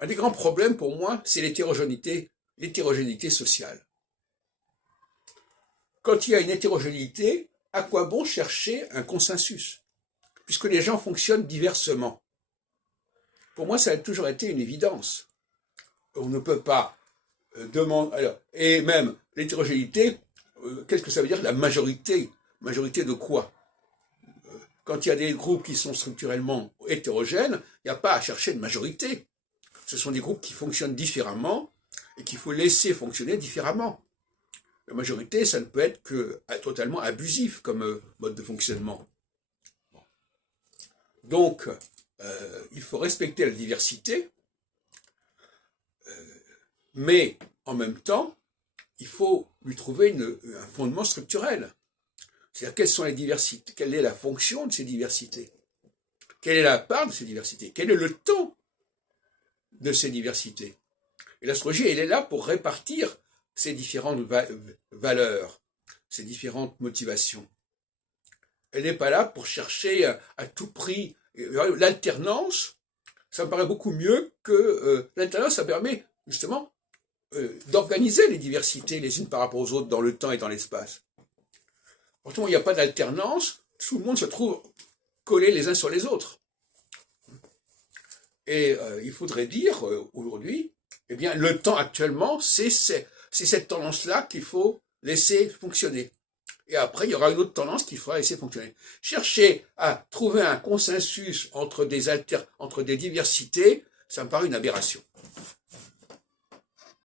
Un des grands problèmes pour moi, c'est l'hétérogénéité sociale. Quand il y a une hétérogénéité, à quoi bon chercher un consensus? Puisque les gens fonctionnent diversement. Pour moi, ça a toujours été une évidence. On ne peut pas demander... Alors, et même l'hétérogénéité, qu'est-ce que ça veut dire la majorité? Majorité de quoi? Quand il y a des groupes qui sont structurellement hétérogènes, il n'y a pas à chercher de majorité. Ce sont des groupes qui fonctionnent différemment et qu'il faut laisser fonctionner différemment. La majorité, ça ne peut être que totalement abusif comme mode de fonctionnement. Donc, il faut respecter la diversité, mais en même temps, il faut lui trouver un fondement structurel. C'est-à-dire quelles sont les diversités, quelle est la fonction de ces diversités, quelle est la part de ces diversités, quel est le temps de ces diversités. Et l'astrologie, elle est là pour répartir ces différentes valeurs, ces différentes motivations. Elle n'est pas là pour chercher à tout prix l'alternance. Ça me paraît beaucoup mieux que l'alternance, ça permet justement d'organiser les diversités les unes par rapport aux autres dans le temps et dans l'espace. Pourtant, il n'y a pas d'alternance, tout le monde se trouve collés les uns sur les autres. Et il faudrait dire aujourd'hui, eh bien, le temps actuellement, c'est cette tendance-là qu'il faut laisser fonctionner. Et après, il y aura une autre tendance qu'il faudra laisser fonctionner. Chercher à trouver un consensus entre des diversités, ça me paraît une aberration.